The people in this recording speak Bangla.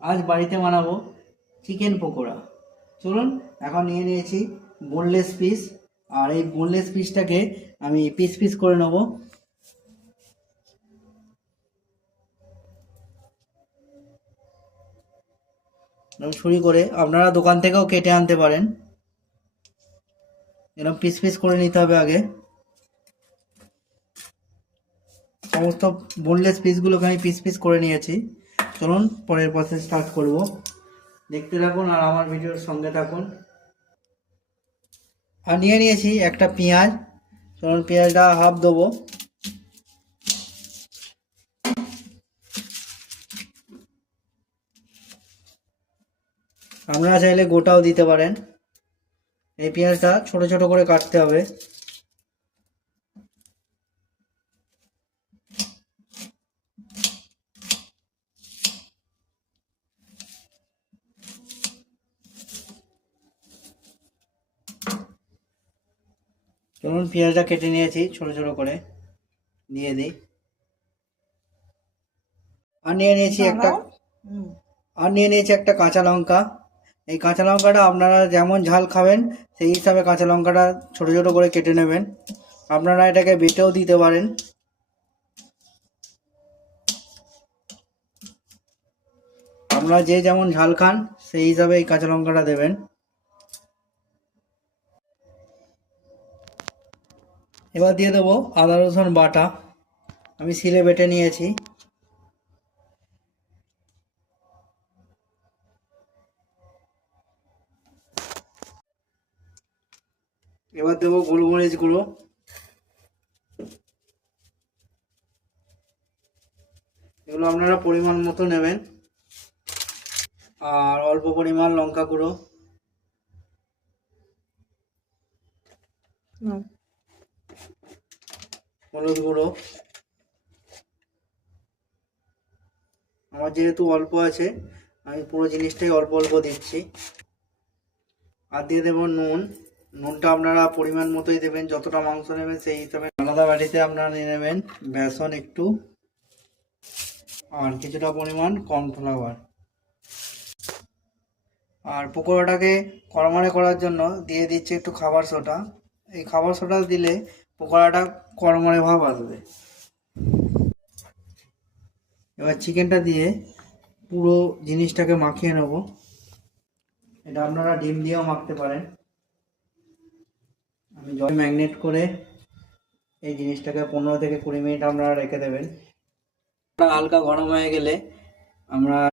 আজ বাড়িতে বানাবো চিকেন পকোড়া। চলুন, এখন নিয়ে নিয়েছি বোনলেস পিস। আর এই বোনলেস পিসটাকে আমি পিস পিস করে নেব। এরকম ছুরি করে আপনারা দোকান থেকেও কেটে আনতে পারেন। এরকম পিস পিস করে নিতে হবে আগে। সমস্ত বোনলেস পিসগুলোকে আমি পিস পিস করে নিয়েছি। চলুন পরের প্রসেস স্টার্ট করব। দেখতে থাকুন আর আমার ভিডিওর সঙ্গে থাকুন। আর নিয়ে নিয়েছি একটা পেঁয়াজ। চলুন পেঁয়াজটা হাফ দেবো। আপনারা চাইলে গোটাও দিতে পারেন। এই পেঁয়াজটা ছোট ছোট করে কাটতে হবে। চলুন পেঁয়াজটা কেটে নিয়েছি ছোট ছোট করে, দিয়ে দিই। আর নিয়ে নিয়েছি একটা কাঁচা লঙ্কা। এই কাঁচা লঙ্কাটা আপনারা যেমন ঝাল খাবেন সেই হিসাবে কাঁচা লঙ্কাটা ছোট ছোট করে কেটে নেবেন। আপনারা এটাকে বেটেও দিতে পারেন। আপনারা যে যেমন ঝাল খান সেই হিসাবে এই কাঁচা লঙ্কাটা দেবেন। এবার দিয়ে দেবো আদা রসুন বাটা। আমি শিলে বেটে নিয়েছি। এবার দেবো গোলমরিচ গুঁড়ো। এগুলো আপনারা পরিমাণ মতো নেবেন। আর অল্প পরিমাণ লঙ্কা গুঁড়ো, হলুদ গুঁড়ো। আমার যেহেতু অল্প আছে আমি পুরো জিনিসটাই অল্প অল্প দিচ্ছি। আর দিয়ে দেবো নুন। নুনটা আপনারা পরিমাণ মতোই দেবেন, যতটা মাংস নেবেন সেই হিসাবে। আলাদা বাটিতে আপনারা নিয়ে নেবেন বেসন একটু, আর কিছুটা পরিমাণ কর্নফ্লাওয়ার। আর পকোড়াটাকে কড়মড়ে করার জন্য দিয়ে দিচ্ছি একটু খাবার সোডা। এই খাবার সোডা দিলে পকোড়াটা কড়মড়ে ভাব আসবে। এবার চিকেনটা দিয়ে পুরো জিনিসটাকে মাখিয়ে নেব। এটা আপনারা ডিম দিয়েও মাখতে পারেন। আমি জল ম্যাগনেট করে এই জিনিসটাকে 15 থেকে 20 মিনিট আপনারা রেখে দেবেন। হালকা গরম হয়ে গেলে আমরা